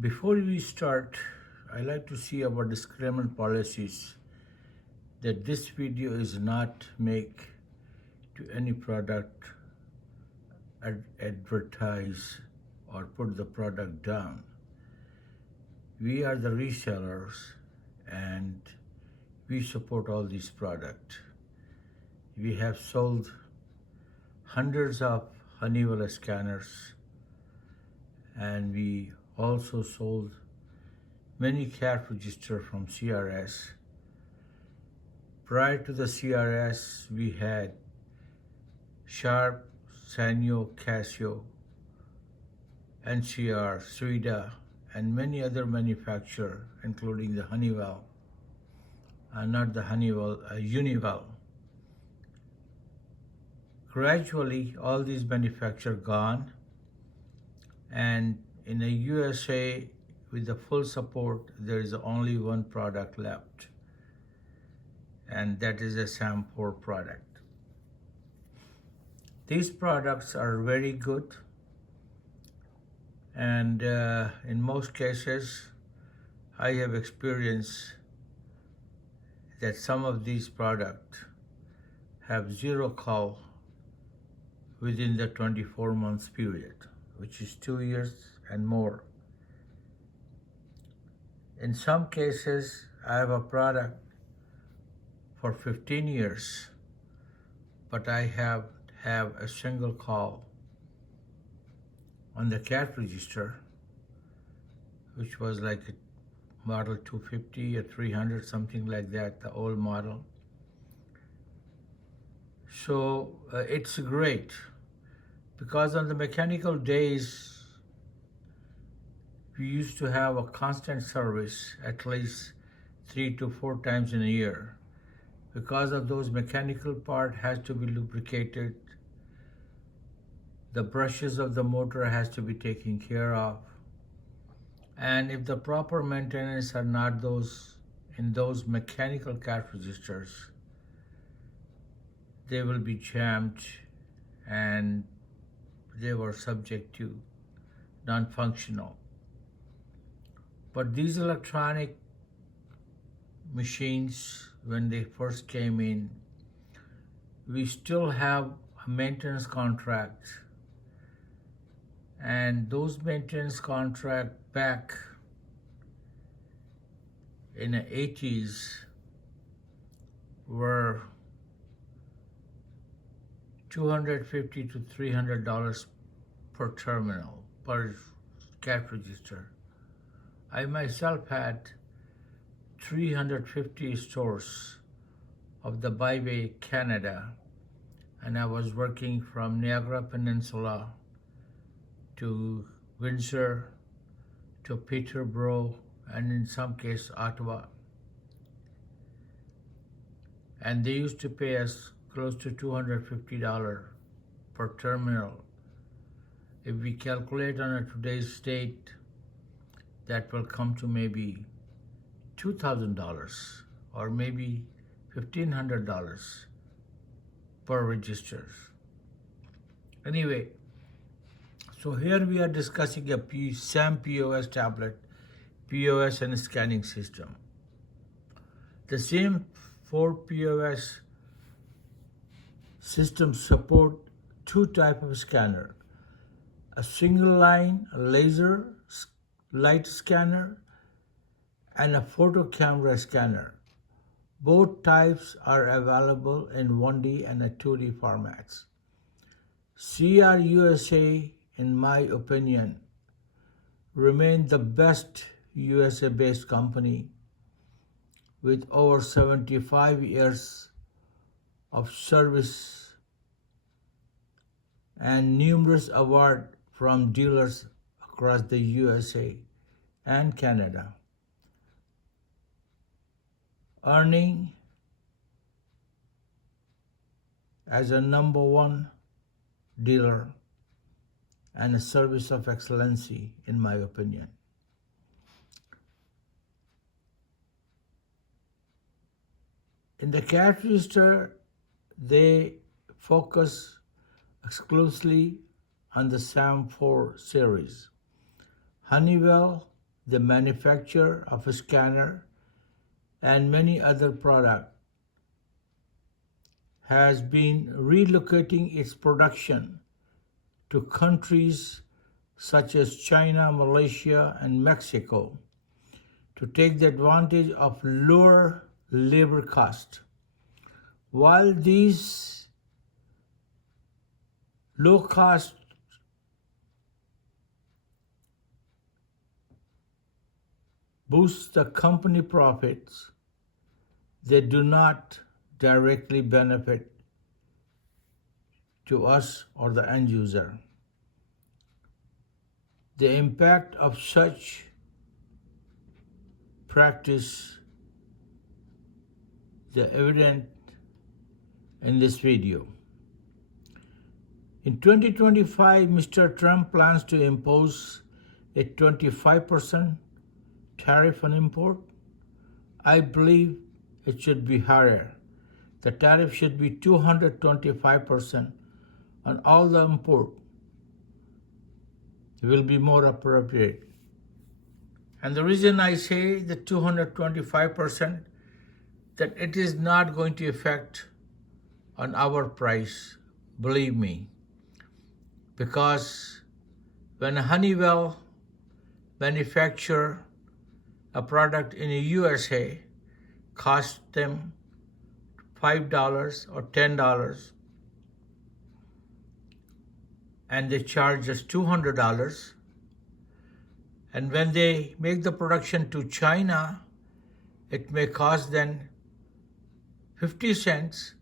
Before we start, I like to see our disclaimer policies that this video is not make to any product advertise or put the product down. We are the resellers and we support all these products. We have sold hundreds of Honeywell scanners and we also sold many cash register from CRS. Prior to the CRS, we had Sharp, Sanyo, Casio, NCR, Suida, and many other manufacturers, including the Honeywell, not the Honeywell, Unival. Gradually, all these manufacturers gone, and in the USA, with the full support, there is only one product left, and that is a SAM4 product. These products are very good, and in most cases, I have experienced that some of these products have zero call within the 24 months period, which is 2 years and more. In some cases, I have a product for 15 years, but I have a single call on the cash register, which was like a model 250 or 300, something like that, the old model. So it's great because on the mechanical days, we used to have a constant service at least 3 to 4 times in a year. Because of those mechanical part has to be lubricated, the brushes of the motor has to be taken care of, and if the proper maintenance are not in those mechanical cash registers, they will be jammed and they were subject to non-functional. But these electronic machines, when they first came in, we still have a maintenance contract, and those maintenance contracts back in the 80s were $250 to $300 per terminal, per cash register. I myself had 350 stores of the Byway, Canada, and I was working from Niagara Peninsula to Windsor to Peterborough, and in some case Ottawa. And they used to pay us close to $250 per terminal. If we calculate on a today's date, that will come to maybe $2,000 or maybe $1,500 per register. Anyway, so here we are discussing a SAM POS tablet, POS and scanning system. The same 4 POS systems support 2 types of scanner: a single line, a laser light scanner, and a photo camera scanner. Both types are available in 1D and a 2D formats. CR USA, in my opinion, remain the best USA-based company with over 75 years of service and numerous awards from dealers across the USA and Canada, earning as a #1 dealer and a service of excellency, in my opinion. In the cash register, they focus exclusively on the SAM4 series. Honeywell the manufacturer of a scanner and many other products, has been relocating its production to countries such as China, Malaysia, and Mexico to take the advantage of lower labor cost. While these low cost boost the company profits, they do not directly benefit to us or the end user. The impact of such practice is evident in this video. In 2025, Mr. Trump plans to impose a 25% tariff on import. I believe it should be higher. The tariff should be 225% on all the import. It will be more appropriate. And the reason I say the 225%, that it is not going to affect on our price, believe me. Because when Honeywell manufacture a product in the USA, cost them $5 or $10, and they charge us $200. And when they make the production to China, it may cost them 50 cents,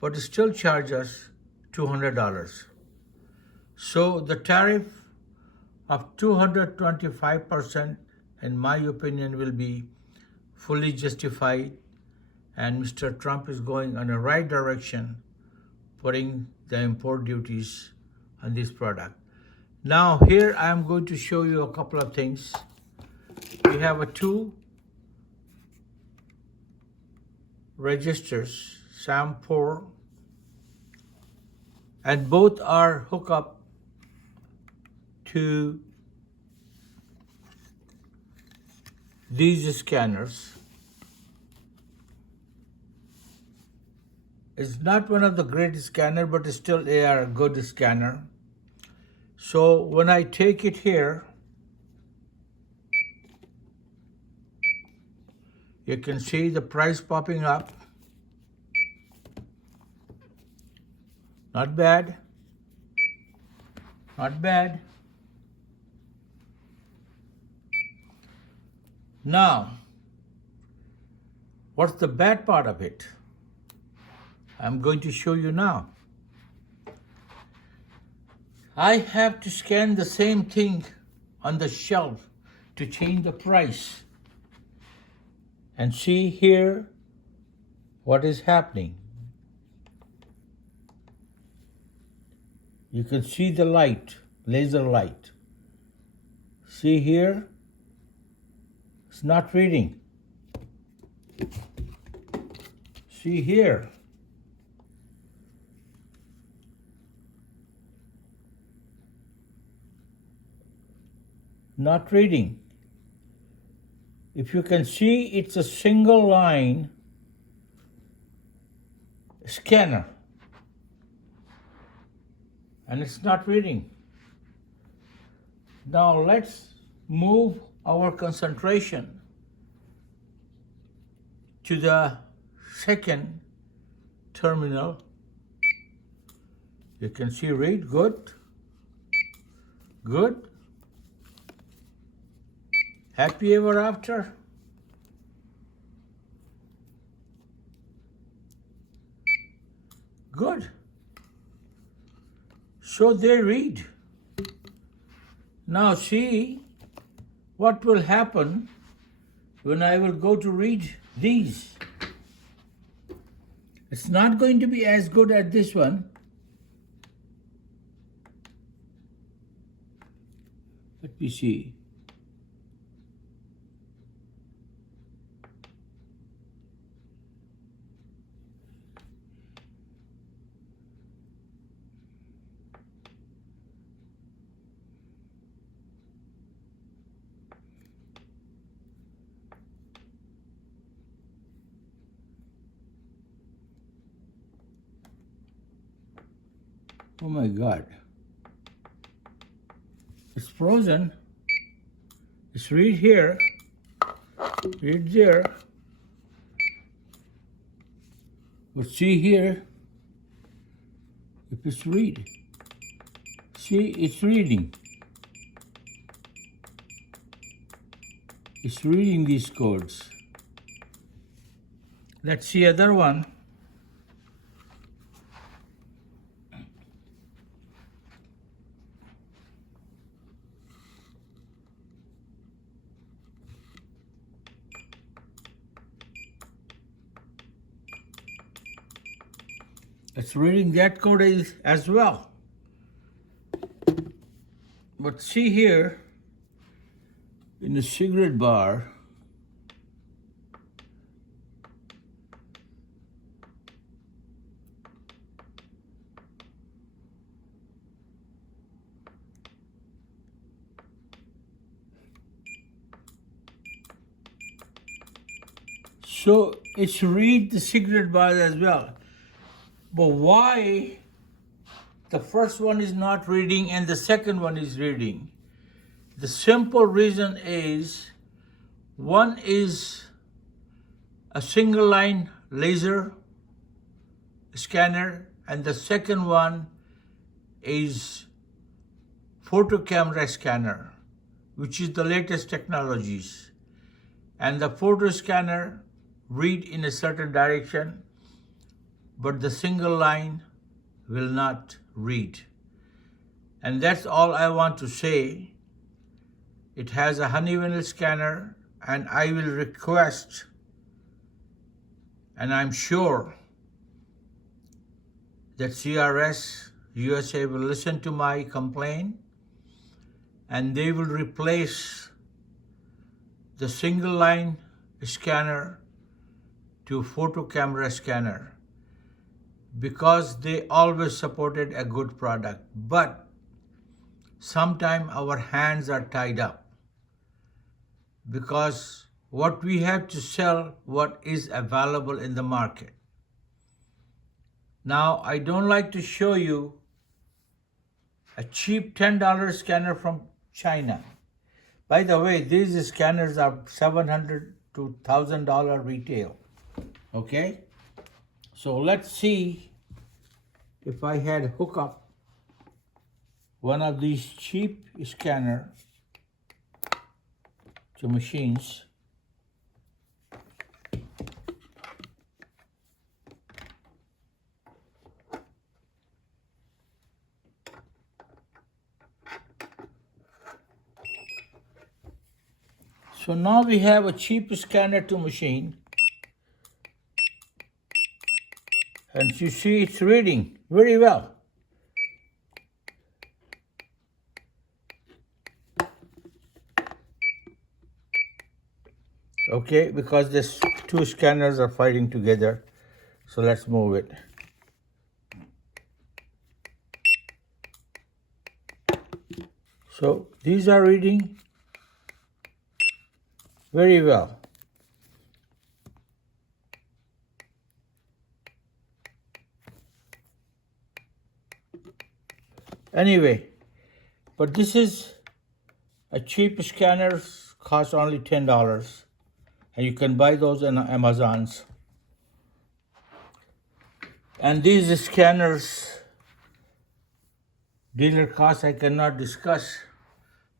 but still charge us $200. So the tariff of 225%, in my opinion, will be fully justified, and Mr. Trump is going in the right direction, putting the import duties on this product. Now here I am going to show you a couple of things. We have two registers, SAM4, and both are hooked up to these scanners. It's not one of the great scanners, but still they are a good scanner. So when I take it here, you can see the price popping up. Not bad. Not bad. Now, what's the bad part of it? I'm going to show you now. I have to scan the same thing on the shelf to change the price. And see here what is happening. You can see the light, laser light. See here? It's not reading. See here. Not reading. If you can see, it's a single line scanner. And it's not reading. Now let's move our concentration to the second terminal. You can see read, good, good. Happy ever after? Good. So they read. Now see what will happen when I will go to read these. It's not going to be as good as this one. Let me see. Oh my God. It's frozen. It's read here, read there. But see here, if it's read. See, it's reading. It's reading these codes. Let's see other one. It's reading that code as well. But see here, in the cigarette bar, so it's read the cigarette bar as well. But why the first one is not reading and the second one is reading? The simple reason is one is a single line laser scanner and the second one is photo camera scanner, which is the latest technologies. And the photo scanner read in a certain direction, but the single line will not read. And that's all I want to say. It has a Honeywell scanner, and I will request, and I'm sure that CRS USA will listen to my complaint, and they will replace the single line scanner to photo camera scanner, because they always supported a good product. But sometimes our hands are tied up, because what we have to sell, what is available in the market. Now, I don't like to show you a cheap $10 scanner from China. By the way, these scanners are $700 to $1,000 retail. Okay? So let's see if I had hook up one of these cheap scanner to machines. So now we have a cheap scanner to machine, and you see it's reading very well. Okay, because these two scanners are fighting together. So let's move it. So these are reading very well. Anyway, but this is a cheap scanner, costs only $10. And you can buy those on Amazon's. And these scanners, dealer cost I cannot discuss,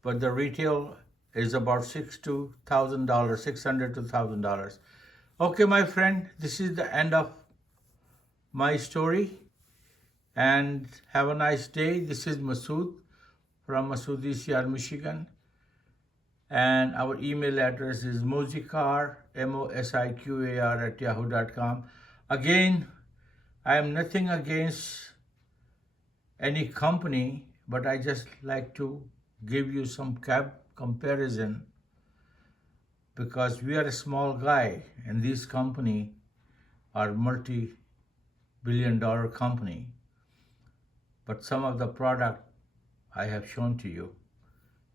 but the retail is about $600 to $1,000. Okay, my friend, this is the end of my story. And have a nice day. This is Masood from Masood ECR, Michigan. And our email address is mosiqar, MOSIQAR @yahoo.com. Again, I am nothing against any company, but I just like to give you some comparison, because we are a small guy and this company are multi-billion-dollar company. But some of the product I have shown to you.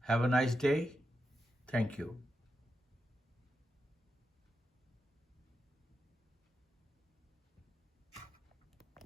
Have a nice day. Thank you.